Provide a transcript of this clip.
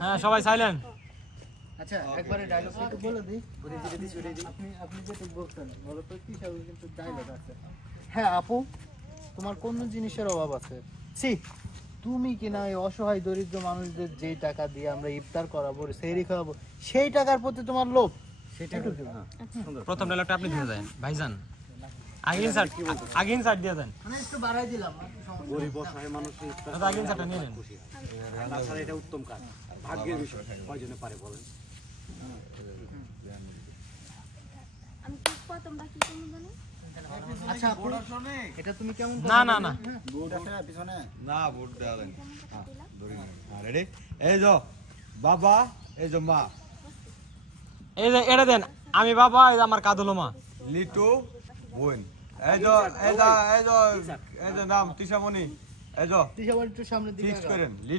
হ্যাঁ সবাই সাইলেন্ট। আচ্ছা একবারে ডায়লগটা একটু বলে দিই। আপনি যেটা বলছেন বলো তো কি সব কিন্তু ডায়লগ আছে। হ্যাঁ আপু, তোমার কোন জিনিসের অভাব আছে? ছি, তুমি কিনা এই অসহায় দরিদ্র মানুষদের যেই টাকা দিয়ে আমরা ইফতার করাবো, সেহরি খাওয়াবো, সেই টাকার প্রতি তোমার লোভ। সেটা প্রথম ডায়লগটা আপনি দিয়ে দেন ভাইজান। আগে ইনসার্ট দিয়ে দেন। মানে একটু বাড়াই দিলাম। গরিব অসহায় মানুষের ইফতার দাদা আগে ইনসার্টটা নিয়ে নেন। তাছাড়া এটা উত্তম কাজ, ভাগ্যের বিষয়। কয়জনে পারে বলেন? আমি কি তোমরা কি করবে জানো? আচ্ছা আপু, এটা তুমি কেমন না না না বোর্ড আছে পিছনে না বোর্ড দেওয়া দেন। রেডি? এই যে বাবা, এই যে মা। এই যে এটা দেন, আমি বাবা, এই যে আমার কাদুলো মা। লিটু বোন। এই যে নাম তিশামণি। এই যে দিশা বাড়ি একটু সামনের দিকে ফিক্স করেন।